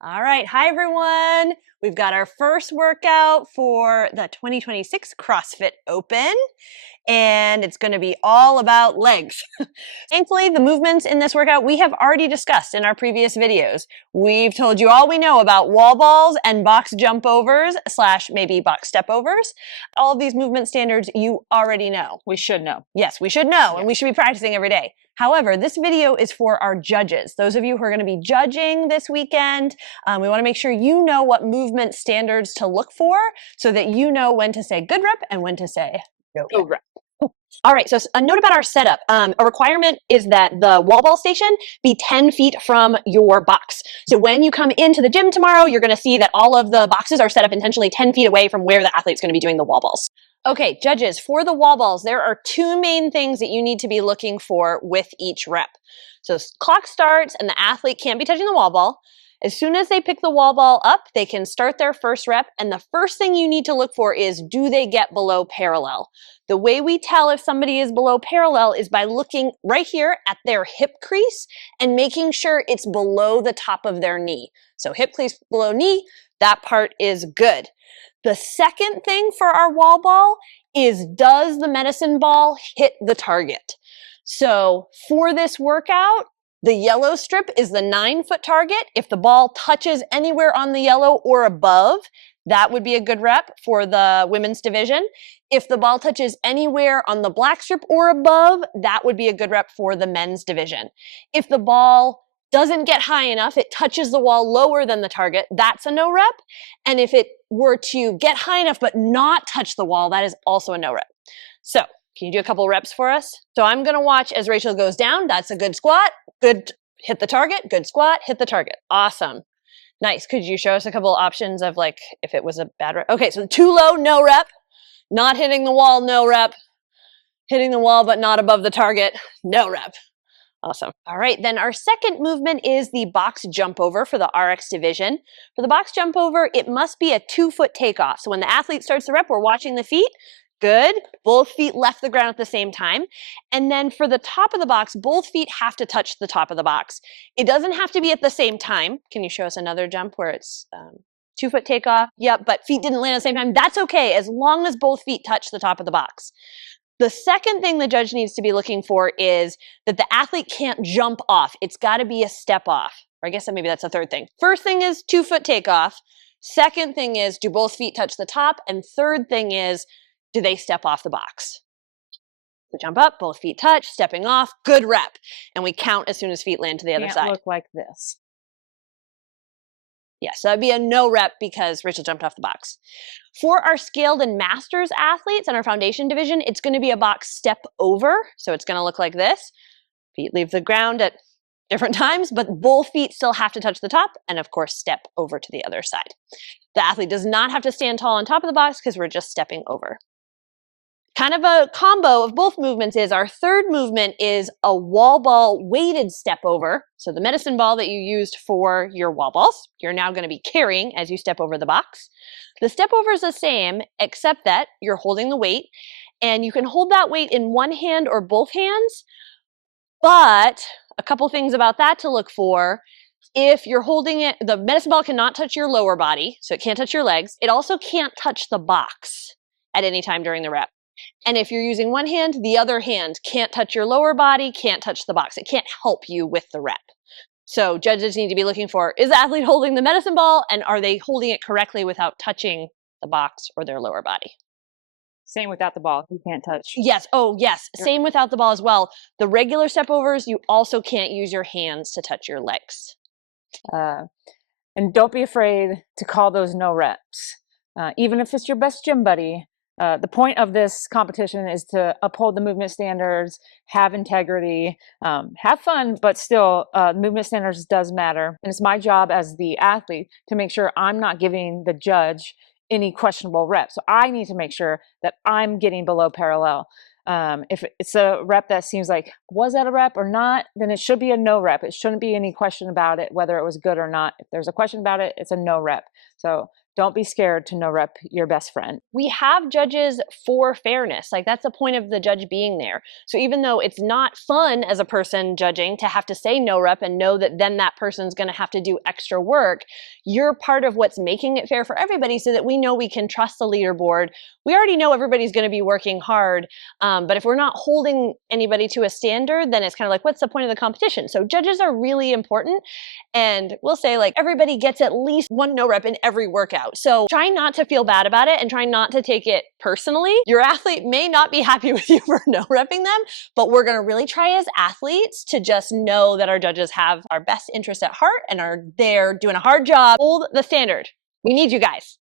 All right. Hi, everyone. We've got our first workout for the 2026 CrossFit Open, and it's going to be all about legs. Thankfully, the movements in this workout we have already discussed in our previous videos. We've told you all we know about wall balls and box jump overs / maybe box step overs. All of these movement standards you already know. We should know. Yes, we should know, and we should be practicing every day. However, this video is for our judges. Those of you who are going to be judging this weekend, we want to make sure you know what movement standards to look for so that you know when to say good rep and when to say no rep. All right, so a note about our setup. A requirement is that the wall ball station be 10 feet from your box. So when you come into the gym tomorrow, you're going to see that all of the boxes are set up intentionally 10 feet away from where the athlete's going to be doing the wall balls. Okay, judges, for the wall balls, there are two main things that you need to be looking for with each rep. So clock starts and the athlete can't be touching the wall ball. As soon as they pick the wall ball up, they can start their first rep, and the first thing you need to look for is, do they get below parallel? The way we tell if somebody is below parallel is by looking right here at their hip crease and making sure it's below the top of their knee. So hip crease below knee, that part is good. The second thing for our wall ball is, does the medicine ball hit the target? So for this workout, the yellow strip is the 9-foot target. If the ball touches anywhere on the yellow or above, that would be a good rep for the women's division. If the ball touches anywhere on the black strip or above, that would be a good rep for the men's division. If the ball doesn't get high enough, it touches the wall lower than the target, that's a no rep. And if it were to get high enough but not touch the wall, that is also a no rep. So can you do a couple reps for us? So I'm going to watch as Rachel goes down. That's a good squat. Good, hit the target. Good squat, hit the target. Awesome. Nice. Could you show us a couple options of like if it was a bad rep? Okay, so too low, no rep. Not hitting the wall, no rep. Hitting the wall but not above the target, no rep. Awesome. All right, then our second movement is the box jump over for the RX division. For the box jump over, it must be a 2-foot takeoff. So when the athlete starts the rep, we're watching the feet. Good. Both feet left the ground at the same time. And then for the top of the box, both feet have to touch the top of the box. It doesn't have to be at the same time. Can you show us another jump where it's 2-foot takeoff? Yep, but feet didn't land at the same time. That's okay, as long as both feet touch the top of the box. The second thing the judge needs to be looking for is that the athlete can't jump off. It's got to be a step off. Or I guess maybe that's the third thing. First thing is 2-foot takeoff. Second thing is, do both feet touch the top? And third thing is, do they step off the box? So jump up, both feet touch, stepping off, good rep. And we count as soon as feet land to the other side. Look like this. Yeah, so that'd be a no rep because Rachel jumped off the box. For our scaled and masters athletes in our foundation division, it's going to be a box step over. So it's going to look like this. Feet leave the ground at different times, but both feet still have to touch the top and, of course, step over to the other side. The athlete does not have to stand tall on top of the box because we're just stepping over. Kind of a combo of both movements is our third movement is a wall ball weighted step over. So the medicine ball that you used for your wall balls, you're now going to be carrying as you step over the box. The step over is the same, except that you're holding the weight, and you can hold that weight in one hand or both hands. But a couple things about that to look for. If you're holding it, the medicine ball cannot touch your lower body, so it can't touch your legs. It also can't touch the box at any time during the rep. And if you're using one hand, the other hand can't touch your lower body, can't touch the box. It can't help you with the rep. So judges need to be looking for, is the athlete holding the medicine ball, and are they holding it correctly without touching the box or their lower body? Same without the ball. You can't touch. Yes. Oh, yes. Same without the ball as well. The regular step overs, you also can't use your hands to touch your legs. And don't be afraid to call those no reps. Even if it's your best gym buddy, the point of this competition is to uphold the movement standards, have integrity, have fun, but still movement standards does matter. And it's my job as the athlete to make sure I'm not giving the judge any questionable reps. So I need to make sure that I'm getting below parallel. If it's a rep that seems like, was that a rep or not, then it should be a no rep. It shouldn't be any question about it, whether it was good or not. If there's a question about it, it's a no rep. So Don't be scared to no rep your best friend. We have judges for fairness. Like, that's the point of the judge being there. So even though it's not fun as a person judging to have to say no rep and know that then that person's going to have to do extra work, you're part of what's making it fair for everybody so that we know we can trust the leaderboard. We already know everybody's going to be working hard, but if we're not holding anybody to a standard, then it's kind of like, what's the point of the competition? So judges are really important. And we'll say, like, everybody gets at least one no rep in every workout. So try not to feel bad about it and try not to take it personally. Your athlete may not be happy with you for no repping them, but we're going to really try as athletes to just know that our judges have our best interest at heart and are there doing a hard job. Hold the standard. We need you guys.